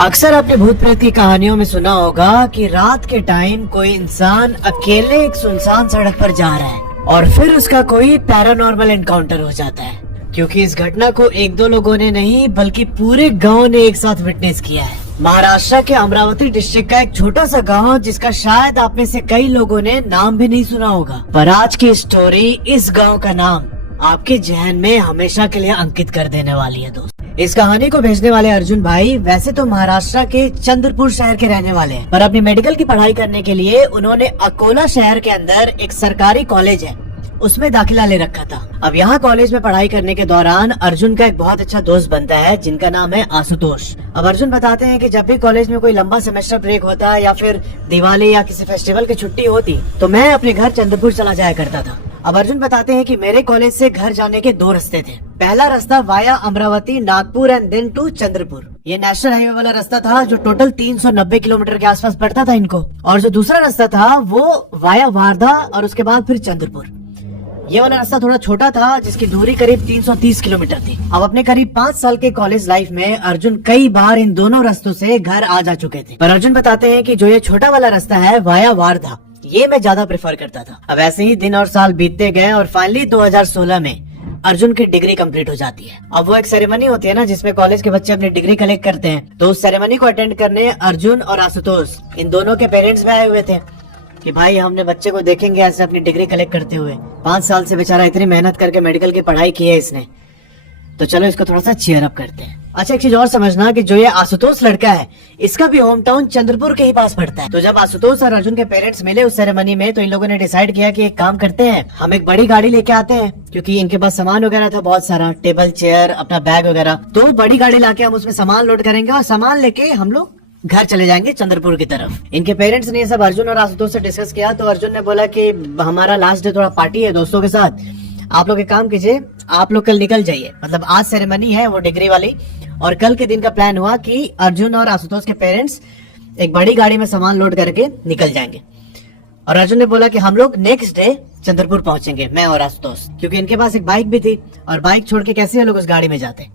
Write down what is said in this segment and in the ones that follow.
अक्सर आपने भूत प्रेत की कहानियों में सुना होगा कि रात के टाइम कोई इंसान अकेले एक सुनसान सड़क पर जा रहा है और फिर उसका कोई पैरानॉर्मल एनकाउंटर हो जाता है। क्योंकि इस घटना को एक दो लोगों ने नहीं बल्कि पूरे गांव ने एक साथ विटनेस किया है। महाराष्ट्र के अमरावती डिस्ट्रिक्ट का एक छोटा सा गांव जिसका शायद आप में से कई लोगों ने नाम भी नहीं सुना होगा, पर आज की स्टोरी इस गाँव का नाम आपके जहन में हमेशा के लिए अंकित कर देने वाली है। दोस्त, इस कहानी को भेजने वाले अर्जुन भाई वैसे तो महाराष्ट्र के चंद्रपुर शहर के रहने वाले हैं, पर अपनी मेडिकल की पढ़ाई करने के लिए उन्होंने अकोला शहर के अंदर एक सरकारी कॉलेज है उसमें दाखिला ले रखा था। अब यहाँ कॉलेज में पढ़ाई करने के दौरान अर्जुन का एक बहुत अच्छा दोस्त बनता है जिनका नाम है आशुतोष। अब अर्जुन बताते हैं कि जब भी कॉलेज में कोई लंबा सेमेस्टर ब्रेक होता या फिर दिवाली या किसी फेस्टिवल की छुट्टी होती तो मैं अपने घर चंद्रपुर चला जाया करता था। अब अर्जुन बताते हैं कि मेरे कॉलेज से घर जाने के दो रास्ते थे। पहला रास्ता via Amravati Nagpur and then to Chandrapur. ये नेशनल हाईवे वाला रास्ता था जो टोटल 390 किलोमीटर के आसपास पड़ता था इनको। और जो दूसरा रास्ता था वो वाया वारधा और उसके बाद फिर चंद्रपुर। ये वाला रास्ता थोड़ा छोटा था जिसकी दूरी करीब 330 किलोमीटर थी। अब अपने करीब 5 साल के कॉलेज लाइफ में अर्जुन कई बार इन दोनों रास्तों से घर आ जा चुके थे, पर अर्जुन बताते हैं कि जो ये छोटा वाला रास्ता है वाया वारधा, ये मैं ज्यादा प्रेफर करता था। अब ऐसे ही दिन और साल बीतते गए और फाइनली 2016 में अर्जुन की डिग्री कंप्लीट हो जाती है। अब वो एक सेरेमनी होती है ना जिसमें कॉलेज के बच्चे अपनी डिग्री कलेक्ट करते हैं, तो उस सेरेमनी को अटेंड करने अर्जुन और आशुतोष इन दोनों के पेरेंट्स भी आए हुए थे कि भाई हमने बच्चे को देखेंगे ऐसे अपनी डिग्री कलेक्ट करते हुए। 5 साल से बेचारा इतनी मेहनत करके मेडिकल की पढ़ाई की है इसने, तो चलो इसको थोड़ा सा चीयर अप करते हैं। अच्छा, एक चीज और समझना कि जो ये आशुतोष लड़का है इसका भी होम टाउन चंद्रपुर के ही पास पड़ता है। तो जब आशुतोष और अर्जुन के पेरेंट्स मिले उस सेरेमनी में तो इन लोगों ने डिसाइड किया कि एक काम करते हैं, हम एक बड़ी गाड़ी लेके आते हैं, क्योंकि इनके पास सामान वगैरह था बहुत सारा, टेबल चेयर अपना बैग वगैरह। तो बड़ी गाड़ी लाके हम उसमें सामान लोड करेंगे और सामान लेके हम लोग घर चले जाएंगे चंद्रपुर की तरफ। इनके पेरेंट्स ने ये सब अर्जुन और आशुतोष से डिस्कस किया तो अर्जुन ने बोला कि हमारा लास्ट डे थोड़ा पार्टी है दोस्तों के साथ, आप लोग एक काम कीजिए, आप लोग कल निकल जाइए। मतलब आज सेरेमनी है वो डिग्री वाली और कल के दिन का प्लान हुआ कि अर्जुन और आशुतोष के पेरेंट्स एक बड़ी गाड़ी में सामान लोड करके निकल जाएंगे। और अर्जुन ने बोला कि हम लोग नेक्स्ट डे चंद्रपुर पहुंचेंगे, मैं और आशुतोष, क्योंकि इनके पास एक बाइक भी थी और बाइक छोड़ के कैसे ये लोग उस गाड़ी में जाते।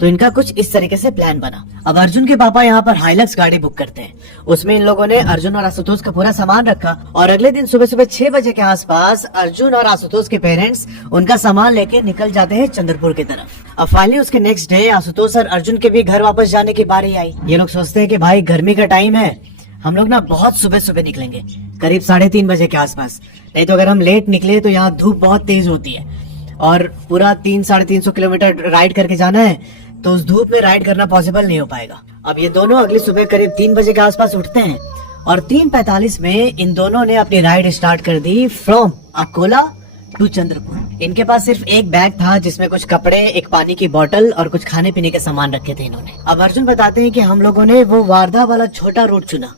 तो इनका कुछ इस तरीके से प्लान बना। अब अर्जुन के पापा यहाँ पर हाइलक्स गाड़ी बुक करते हैं, उसमें इन लोगों ने अर्जुन और आशुतोष का पूरा सामान रखा और अगले दिन सुबह सुबह 6 बजे के आसपास अर्जुन और आशुतोष के पेरेंट्स उनका सामान लेके निकल जाते हैं चंद्रपुर की तरफ। अब फाइनली उसके नेक्स्ट डे आशुतोष और अर्जुन के भी घर वापस जाने की बारी आई। ये लोग सोचते हैं कि भाई गर्मी का टाइम है, हम लोग ना बहुत सुबह सुबह निकलेंगे, करीब 3:30 बजे के आसपास, नहीं तो अगर हम लेट निकले तो यहाँ धूप बहुत तेज होती है और पूरा 300-350 किलोमीटर राइड करके जाना है, तो उस धूप में राइड करना पॉसिबल नहीं हो पाएगा। अब ये दोनों अगली सुबह करीब 3 बजे के आसपास उठते हैं और 3:45 में इन दोनों ने अपनी राइड स्टार्ट कर दी फ्रॉम अकोला टू चंद्रपुर। इनके पास सिर्फ एक बैग था जिसमें कुछ कपड़े, एक पानी की बोतल और कुछ खाने पीने के सामान रखे थे इन्होंने। अब अर्जुन बताते हैं कि हम लोगों ने वो वारधा वाला छोटा रूट चुना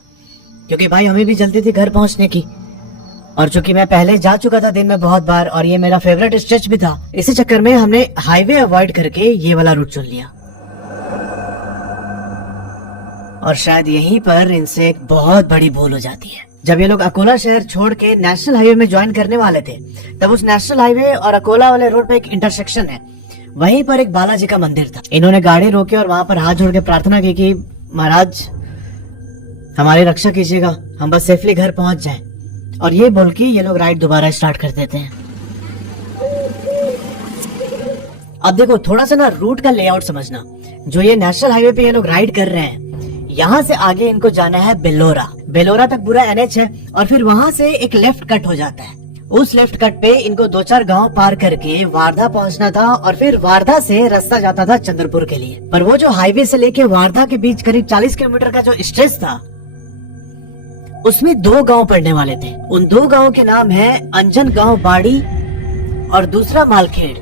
क्योंकि भाई हमें भी जल्दी थी घर पहुंचने की, और चूंकि मैं पहले जा चुका था दिन में बहुत बार और ये मेरा फेवरेट स्ट्रेच भी था, इसी चक्कर में हमने हाईवे अवॉइड करके ये वाला रूट चुन लिया। और शायद यहीं पर इनसे एक बहुत बड़ी भूल हो जाती है। जब ये लोग अकोला शहर छोड़ के नेशनल हाईवे में ज्वाइन करने वाले थे तब उस नेशनल हाईवे और अकोला वाले रोड पे एक इंटरसेक्शन है, वहीं पर एक बालाजी का मंदिर था। इन्होंने गाड़ी रोकी और वहां पर हाथ जोड़ के प्रार्थना की कि महाराज हमारी रक्षा कीजिएगा, हम बस सेफली घर पहुंच जाएं। और ये बोल के ये लोग राइड दोबारा स्टार्ट कर देते हैं। अब देखो थोड़ा सा ना रूट का लेआउट समझना। जो ये नेशनल हाईवे पे ये लोग राइड कर रहे हैं, यहाँ से आगे इनको जाना है बेलोरा। बेलोरा तक पूरा NH है और फिर वहाँ से एक लेफ्ट कट हो जाता है। उस लेफ्ट कट पे इनको 2-4 गांव पार करके वारधा पहुंचना था और फिर वारधा से रास्ता जाता था चंद्रपुर के लिए। पर वो जो हाईवे से लेके वारधा के बीच करीब 40 किलोमीटर का जो स्ट्रेच था उसमें 2 गांव पड़ने वाले थे। उन 2 गांव के नाम है अंजन गांव बाड़ी और दूसरा मालखेड़।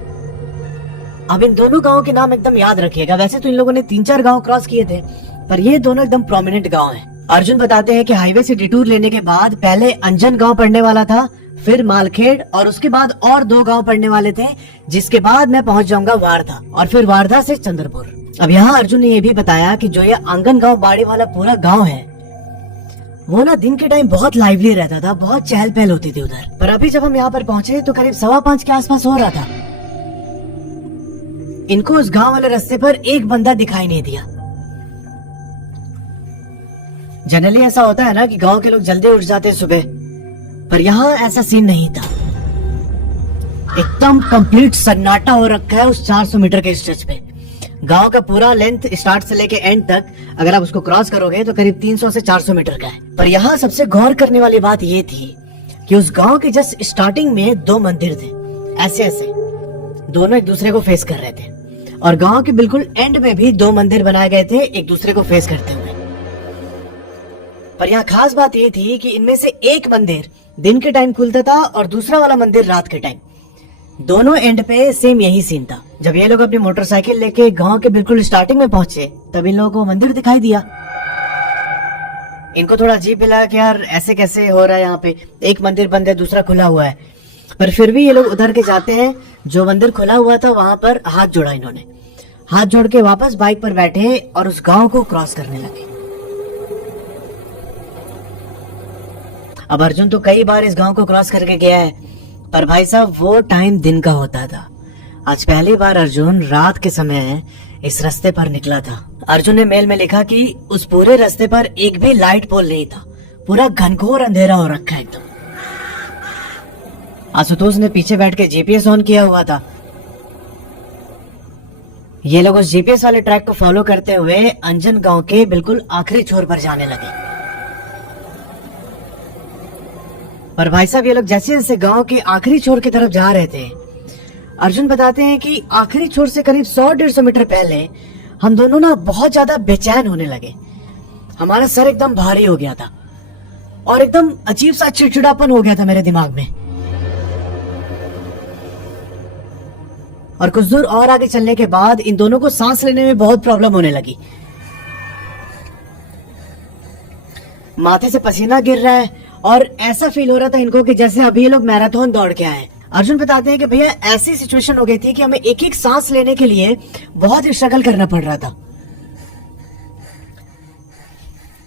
अब इन दोनों गांव के नाम एकदम याद रखिएगा। वैसे तो इन लोगों ने 3-4 गांव क्रॉस किए थे पर ये दोनों एकदम प्रोमिनेंट गांव हैं। अर्जुन बताते हैं कि हाईवे से डिटूर लेने के बाद पहले अंजन गांव पड़ने वाला था, फिर मालखेड़ और उसके बाद और 2 गांव पड़ने वाले थे, जिसके बाद मैं पहुंच जाऊंगा वारधा और फिर वारधा से चंद्रपुर। अब यहाँ अर्जुन ने ये भी बताया कि जो ये आंगन गांव बाड़ी वाला पूरा गांव है वो ना दिन के टाइम बहुत लाइवली रहता था, बहुत चहल पहल होती थी उधर। पर अभी जब हम यहाँ पर पहुंचे तो करीब 5:15 के आसपास हो रहा था। इनको उस गांव वाले रास्ते पर एक बंदा दिखाई नहीं दिया जनरली ऐसा होता है ना कि गांव के लोग जल्दी उठ जाते हैं सुबह, पर यहाँ ऐसा सीन नहीं था। एकदम कंप्लीट सन्नाटा हो रखा है उस 400 मीटर के स्ट्रेच पे। गांव का पूरा लेंथ स्टार्ट से लेके एंड तक अगर आप उसको क्रॉस करोगे तो करीब 300 से 400 मीटर का है। पर यहाँ सबसे गौर करने वाली बात ये थी कि उस गांव के जस्ट स्टार्टिंग में 2 मंदिर थे, ऐसे ऐसे दोनों एक दूसरे को फेस कर रहे थे, और गांव के बिल्कुल एंड में भी 2 मंदिर बनाए गए थे एक दूसरे को फेस करते हुए। पर यहाँ खास बात ये थी कि इनमें से एक मंदिर दिन के टाइम खुलता था और दूसरा वाला मंदिर रात के टाइम। दोनों एंड पे सेम यही सीन था। जब ये लोग अपनी मोटरसाइकिल लेके गांव के बिल्कुल स्टार्टिंग में पहुंचे तब इन लोगों को मंदिर दिखाई दिया। इनको थोड़ा अजीब लगा कि यार ऐसे कैसे हो रहा है, यहाँ पे एक मंदिर बंद है दूसरा खुला हुआ है। पर फिर भी ये लोग उधर के जाते हैं। जो मंदिर खुला हुआ था वहां पर हाथ जोड़ा इन्होंने, हाथ जोड़ के वापस बाइक पर बैठे और उस गांव को क्रॉस करने लगे। अब अर्जुन तो कई बार इस गांव को क्रॉस करके गया है, पर भाई साहब वो टाइम दिन का होता था। आज पहली बार अर्जुन रात के समय इस रास्ते पर निकला था। अर्जुन ने मेल में लिखा कि उस पूरे रास्ते पर एक भी लाइट पोल नहीं था, पूरा घनघोर अंधेरा हो रखा है एकदम। आशुतोष ने पीछे बैठ के जीपीएस ऑन किया हुआ था। ये लोग उस जीपीएस वाले ट्रैक को फॉलो करते हुए अंजन गांव के बिल्कुल आखिरी छोर पर जाने लगे। पर भाई साहब ये लोग जैसे जैसे गांव के आखिरी छोर की तरफ जा रहे थे, अर्जुन बताते हैं कि आखिरी छोर से करीब 100-150 मीटर पहले हम दोनों ना बहुत ज्यादा बेचैन होने लगे। हमारा सर एकदम भारी हो गया था और एकदम अजीब सा चिड़चिड़ापन हो गया था मेरे दिमाग में। और कुछ दूर और आगे चलने के बाद इन दोनों को सांस लेने में बहुत प्रॉब्लम होने लगी। माथे से पसीना गिर रहा है और ऐसा फील हो रहा था इनको कि जैसे अभी ये लोग मैराथन दौड़ के आए। अर्जुन बताते हैं कि भैया ऐसी सिचुएशन हो गई थी कि हमें एक एक सांस लेने के लिए बहुत स्ट्रगल करना पड़ रहा था।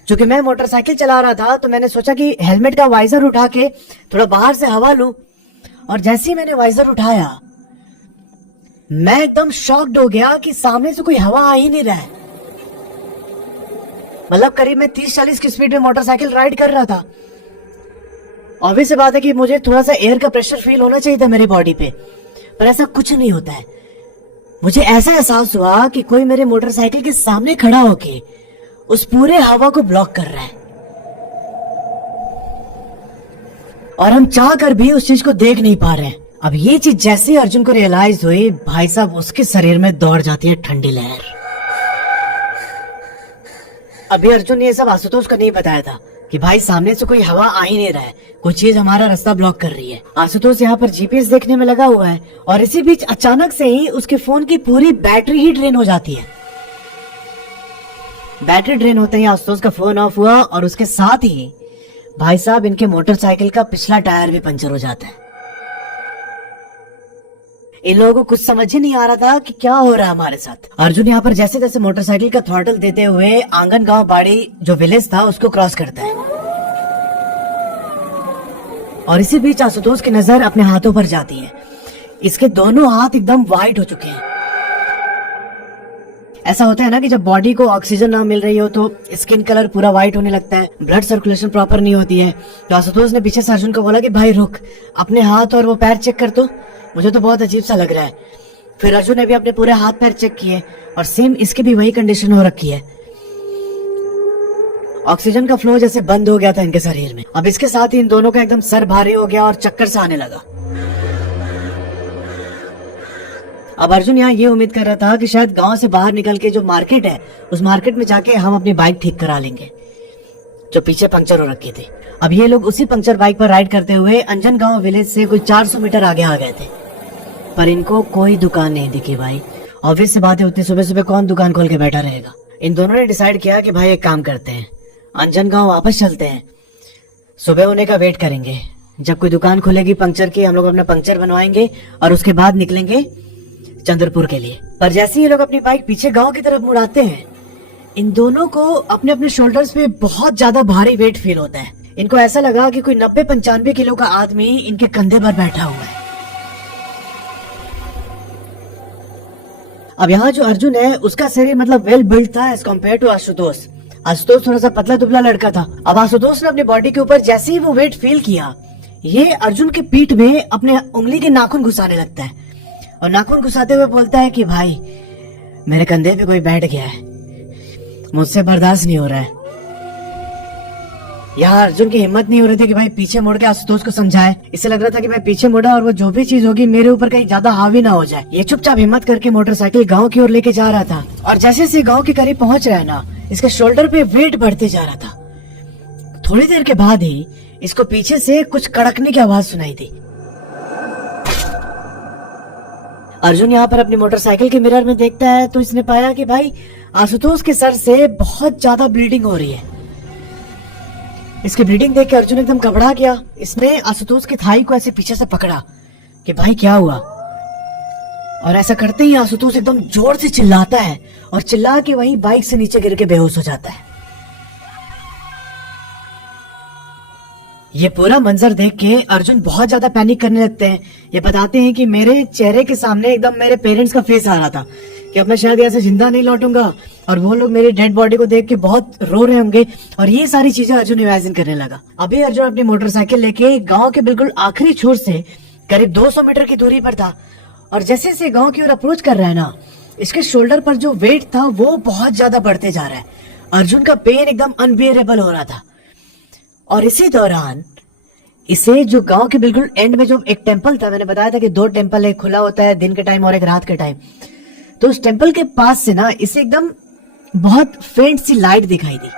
चूंकि मैं मोटरसाइकिल चला रहा था तो मैंने सोचा कि हेलमेट का वाइजर उठा के थोड़ा बाहर से हवा लूं, और जैसे ही मैंने वाइजर उठाया मैं एकदम शॉक्ड हो गया कि सामने से कोई हवा आ ही नहीं रहा है। मतलब करीब मैं 30-40 की स्पीड में मोटरसाइकिल राइड कर रहा था। ऑब्वियस सी बात है कि मुझे थोड़ा सा एयर का प्रेशर फील होना चाहिए था मेरी बॉडी पे, पर ऐसा कुछ नहीं होता है। मुझे ऐसा एहसास हुआ कि कोई मेरे मोटरसाइकिल के सामने खड़ा होके उस पूरे हवा को ब्लॉक कर रहा है, और हम चाह कर भी उस चीज को देख नहीं पा रहे हैं। अब ये चीज जैसे अर्जुन को रियलाइज हुई, भाई साहब उसके शरीर में दौड़ जाती है ठंडी लहर। अभी अर्जुन ने ये सब आशुतोष को नहीं बताया था कि भाई सामने से कोई हवा आ ही नहीं रहा है, कोई चीज हमारा रास्ता ब्लॉक कर रही है। आशुतोष यहाँ पर जीपीएस देखने में लगा हुआ है और इसी बीच अचानक से ही उसके फोन की पूरी बैटरी ही ड्रेन हो जाती है। बैटरी ड्रेन होते ही आशुतोष का फोन ऑफ हुआ और उसके साथ ही भाई साहब इनके मोटरसाइकिल का पिछला टायर भी पंचर हो जाता है। इन लोगों को कुछ समझ ही नहीं आ रहा था कि क्या हो रहा है हमारे साथ। अर्जुन यहाँ पर जैसे जैसे मोटरसाइकिल का थ्रॉटल देते हुए आंगन गांव बाड़ी जो विलेज था उसको क्रॉस करता है, और इसी बीच आशुतोष की नजर अपने हाथों पर जाती है। इसके दोनों हाथ एकदम व्हाइट हो चुके हैं। ऐसा होता है ना कि जब बॉडी को ऑक्सीजन ना मिल रही हो तो स्किन कलर पूरा व्हाइट होने लगता है, ब्लड सर्कुलेशन प्रॉपर नहीं होती है। तो आशुतोष ने पीछे से अर्जुन को बोला कि भाई रुक, अपने हाथ और वो पैर चेक कर, तो मुझे तो बहुत अजीब सा लग रहा है। फिर अर्जुन ने भी अपने पूरे हाथ पैर चेक किए और सेम इसके भी वही कंडीशन हो रखी है। ऑक्सीजन का फ्लो जैसे बंद हो गया था इनके शरीर में। अब इसके साथ ही इन दोनों का एकदम सर भारी हो गया और चक्कर सा आने लगा। अब अर्जुन यहाँ ये उम्मीद कर रहा था कि शायद गांव से बाहर निकल के जो मार्केट है उस मार्केट में जाके हम अपनी बाइक ठीक करा लेंगे जो पीछे पंक्चर हो रखी थी। अब ये लोग उसी पंक्चर बाइक पर राइड करते हुए अंजन गांव विलेज से कोई 400 मीटर आगे आ गए थे, पर इनको कोई दुकान नहीं दिखी। भाई ऑब्वियस सी बात है, उतनी सुबह सुबह कौन दुकान खोल के बैठा रहेगा। इन दोनों ने डिसाइड किया कि भाई एक काम करते हैं, अंजन गांव वापस चलते हैं, सुबह होने का वेट करेंगे। जब कोई दुकान खुलेगी पंक्चर की, हम लोग अपना पंक्चर बनवाएंगे और उसके बाद निकलेंगे चंद्रपुर के लिए। पर जैसे ये लोग अपनी बाइक पीछे गांव की तरफ मुड़ाते हैं, इन दोनों को अपने अपने शोल्डर्स पे बहुत ज्यादा भारी वेट फील होता है। इनको ऐसा लगा कि कोई 90-95 किलो का आदमी इनके कंधे पर बैठा हुआ है। अब यहाँ जो अर्जुन है उसका शरीर मतलब वेल बिल्ड था as compare to Ashutosh. Ashutosh थोड़ा सा पतला दुबला लड़का था। अब आशुतोष ने अपनी बॉडी के ऊपर जैसे ही वो वेट फील किया, ये अर्जुन के पीठ में अपने उंगली के नाखून घुसाने लगता है और नाखून घुसाते हुए बोलता है कि भाई मेरे कंधे पे कोई बैठ गया है, मुझसे बर्दाश्त नहीं हो रहा है। यहाँ अर्जुन की हिम्मत नहीं हो रही थी कि भाई पीछे मुड़ के आशुतोष को समझाए। इसे लग रहा था कि मैं पीछे मुड़ा और वो जो भी चीज होगी मेरे ऊपर कहीं ज्यादा हावी ना हो जाए। ये चुपचाप हिम्मत करके मोटरसाइकिल गांव की ओर लेके जा रहा था और जैसे जैसे गांव के करीब पहुंच रहा है ना, इसके शोल्डर पे वेट बढ़ते जा रहा था। थोड़ी देर के बाद ही इसको पीछे से कुछ कड़कने की आवाज सुनाई दी। अर्जुन यहाँ पर अपनी मोटरसाइकिल के मिरर में देखता है तो इसने पाया कि भाई आशुतोष के सर से बहुत ज्यादा ब्लीडिंग हो रही है। इसकी ब्लीडिंग देख के अर्जुन एकदम घबरा गया। इसने आशुतोष की थाई को ऐसे पीछे से पकड़ा कि भाई क्या हुआ, और ऐसा करते ही आशुतोष एकदम जोर से चिल्लाता है और चिल्ला के वहीं बाइक से नीचे गिर के बेहोश हो जाता है। ये पूरा मंजर देख के अर्जुन बहुत ज्यादा पैनिक करने लगते हैं। ये बताते हैं कि मेरे चेहरे के सामने एकदम मेरे पेरेंट्स का फेस आ रहा था कि अब मैं शायद यहाँ से जिंदा नहीं लौटूंगा और वो लोग मेरी डेड बॉडी को देख के बहुत रो रहे होंगे, और ये सारी चीजें अर्जुन इमेजिन करने लगा। अभी अर्जुन अपनी मोटरसाइकिल लेके गांव के बिल्कुल आखिरी छोर से करीब 200 मीटर की दूरी पर था और जैसे जैसे गांव की ओर अप्रोच कर रहा है ना, इसके शोल्डर पर जो वेट था वो बहुत ज्यादा बढ़ते जा रहा है। अर्जुन का पेन एकदम अनबियरेबल हो रहा था। और इसी दौरान इसे जो गांव के बिल्कुल एंड में जो एक टेम्पल था, मैंने बताया था कि 2 टेम्पल, एक खुला होता है दिन के टाइम और एक रात के टाइम, तो उस टेम्पल के पास से ना इसे एकदम बहुत फेंट सी लाइट दिखाई दी।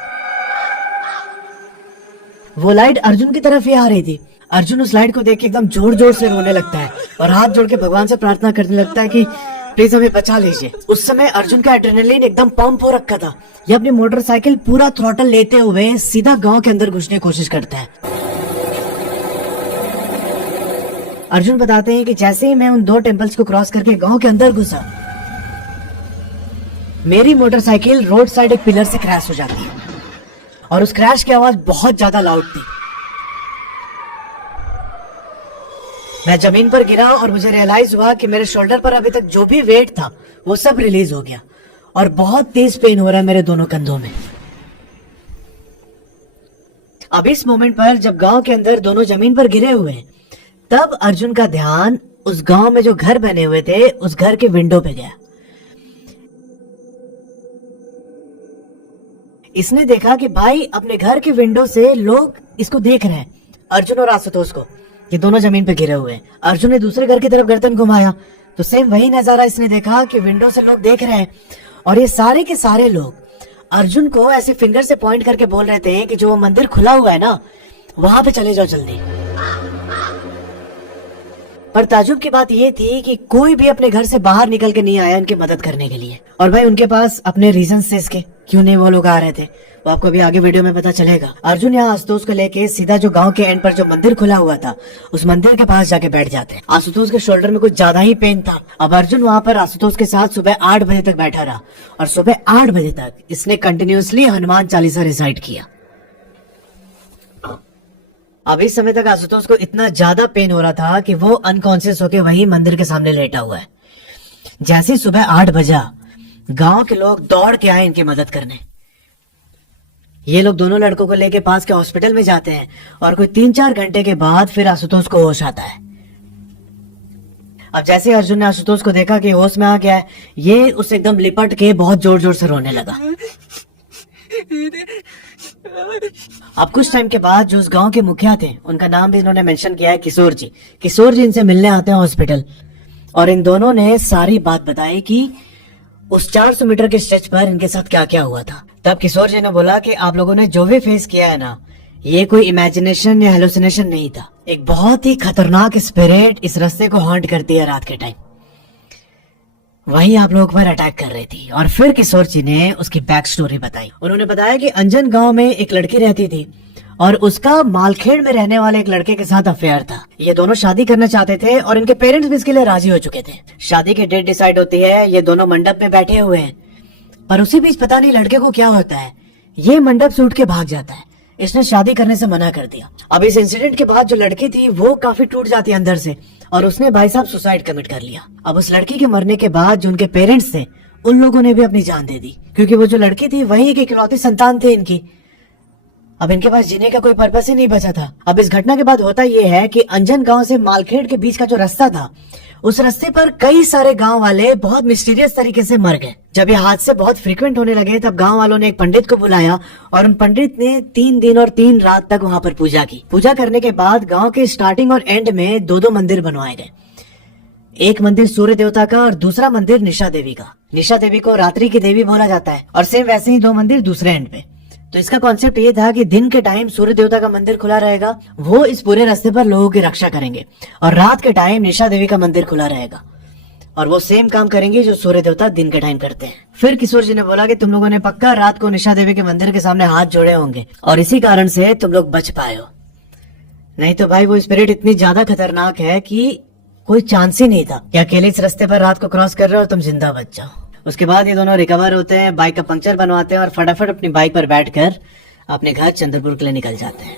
वो लाइट अर्जुन की तरफ ही आ रही थी। अर्जुन उस लाइट को देख के एकदम जोर जोर से रोने लगता है और हाथ जोड़ के भगवान से प्रार्थना करने लगता है कि प्लीज हमें बचा लीजिए। उस समय अर्जुन का एड्रेनलिन एकदम पंप हो रखा था। ये अपनी मोटरसाइकिल पूरा थ्रॉटल लेते हुए सीधा गांव के अंदर घुसने की कोशिश करता है। अर्जुन बताते हैं कि जैसे ही मैं उन 2 टेम्पल्स को क्रॉस करके गांव के अंदर घुसा, मेरी मोटरसाइकिल रोड साइड एक पिलर से क्रैश हो जाती है और उस क्रैश की आवाज बहुत ज्यादा लाउड थी। मैं जमीन पर गिरा और मुझे रियलाइज हुआ कि मेरे शोल्डर पर अभी तक जो भी वेट था वो सब रिलीज हो गया और बहुत तेज पेन हो रहा है मेरे दोनों कंधों में। अब इस मोमेंट पर जब गांव के अंदर दोनों जमीन पर गिरे हुए हैं, तब अर्जुन का ध्यान उस गांव में जो घर बने हुए थे उस घर के विंडो पे गया। इसने देखा कि भाई अपने घर के विंडो से लोग इसको देख रहे हैं, अर्जुन और आशुतोष को। ये दोनों जमीन पे गिरे हुए हैं। अर्जुन ने दूसरे घर की तरफ गर्दन घुमाया तो सेम वही नजारा इसने देखा कि विंडो से लोग देख रहे हैं और ये सारे के सारे लोग अर्जुन को ऐसे फिंगर से पॉइंट करके बोल रहे थे कि जो वो मंदिर खुला हुआ है ना, वहां पे चले जाओ जल्दी। पर ताजुब की बात ये थी कि कोई भी अपने घर से बाहर निकल के नहीं आया इनकी मदद करने के लिए। और भाई उनके पास अपने रीजंस थे इसके क्यों नहीं वो लोग आ रहे थे, वो आपको अभी आगे वीडियो में पता चलेगा। अर्जुन यहाँ आशुतोष को लेके सीधा जो गांव के एंड पर जो मंदिर खुला हुआ था उस मंदिर के पास जाके बैठ जाते हैं। आशुतोष के शोल्डर में कुछ ज्यादा ही पेन था। अब अर्जुन वहाँ पर आशुतोष के साथ सुबह 8 बजे तक बैठा रहा और सुबह 8 बजे तक इसने कंटिन्यूअसली हनुमान चालीसा रिसाइट किया। अब इस समय तक आशुतोष को इतना ज्यादा पेन हो रहा था कि वो अनकॉन्शियस होके वही मंदिर के सामने लेटा हुआ है। जैसे ही सुबह 8 बजा, गांव के लोग दौड़ के आए इनकी मदद करने। ये लोग दोनों लड़कों को लेके पास के हॉस्पिटल में जाते हैं और कोई 3-4 घंटे के बाद फिर आशुतोष को होश आता है। अब जैसे अर्जुन ने आशुतोष को देखा कि होश में आ गया है, ये उससे एकदम लिपट के बहुत जोर जोर से रोने लगा। अब कुछ टाइम के बाद जो उस गांव के मुखिया थे, उनका नाम भी इन्होंने मेंशन किया है, किशोर जी। किशोर जी इनसे मिलने आते हैं हॉस्पिटल और इन दोनों ने सारी बात बताई कि उस 400 मीटर के स्ट्रेच पर इनके साथ क्या क्या हुआ था। तब किशोर जी ने बोला कि आप लोगों ने जो भी फेस किया है ना, ये कोई इमेजिनेशन या हेलुसिनेशन नहीं था। एक बहुत ही खतरनाक स्पिरिट इस रास्ते को हॉन्ट करती है रात के टाइम, वही आप लोगों पर अटैक कर रही थी। और फिर किशोर जी ने उसकी बैक स्टोरी बताई। उन्होंने बताया कि अंजन गांव में एक लड़की रहती थी और उसका मालखेड़ में रहने वाले एक लड़के के साथ अफेयर था। ये दोनों शादी करना चाहते थे और इनके पेरेंट्स भी इसके लिए राजी हो चुके थे। शादी की डेट डिसाइड होती है, ये दोनों मंडप में बैठे हुए हैं, पर उसी बीच पता नहीं लड़के को क्या होता है, ये मंडप से उठ के भाग जाता है। इसने शादी करने से मना कर दिया। अब इस इंसिडेंट के बाद जो लड़की थी वो काफी टूट जाती है अंदर से और उसने भाई साहब सुसाइड कमिट कर लिया। अब उस लड़की के मरने के बाद जो उनके पेरेंट्स थे उन लोगों ने भी अपनी जान दे दी, क्योंकि वो जो लड़की थी वही एक इकलौती संतान थे इनकी। अब इनके पास जीने का कोई पर्पस ही नहीं बचा था। अब इस घटना के बाद होता ये है कि अंजन गांव से मालखेड़ के बीच का जो रास्ता था, उस रास्ते पर कई सारे गांव वाले बहुत मिस्टीरियस तरीके से मर गए। जब ये हादसे बहुत फ्रीक्वेंट होने लगे तब गांव वालों ने एक पंडित को बुलाया और उन पंडित ने 3 दिन और 3 रात तक वहां पर पूजा की। पूजा करने के बाद गांव के स्टार्टिंग और एंड में 2-2 मंदिर बनवाए गए। एक मंदिर सूर्य देवता का और दूसरा मंदिर निशा देवी का। निशा देवी को रात्रि की देवी बोला जाता है और सेम वैसे ही 2 मंदिर दूसरे एंड पे। तो इसका कॉन्सेप्ट ये था कि दिन के टाइम सूर्य देवता का मंदिर खुला रहेगा, वो इस पूरे रास्ते पर लोगों की रक्षा करेंगे, और रात के टाइम निशा देवी का मंदिर खुला रहेगा और वो सेम काम करेंगे जो सूर्य देवता दिन के टाइम करते हैं। फिर किशोर जी ने बोला कि तुम लोगों ने पक्का रात को निशा देवी के मंदिर के सामने हाथ जोड़े होंगे और इसी कारण से तुम लोग बच पाए हो, नहीं तो भाई वो स्पिरिट इतनी ज्यादा खतरनाक है कि कोई चांस ही नहीं था कि अकेले इस रास्ते पर रात को क्रॉस कर रहे हो और तुम जिंदा बच जाओ। उसके बाद ये दोनों रिकवर होते हैं, बाइक का पंक्चर बनवाते हैं और फटाफट अपनी बाइक पर बैठकर अपने घर चंद्रपुर के लिए निकल जाते हैं।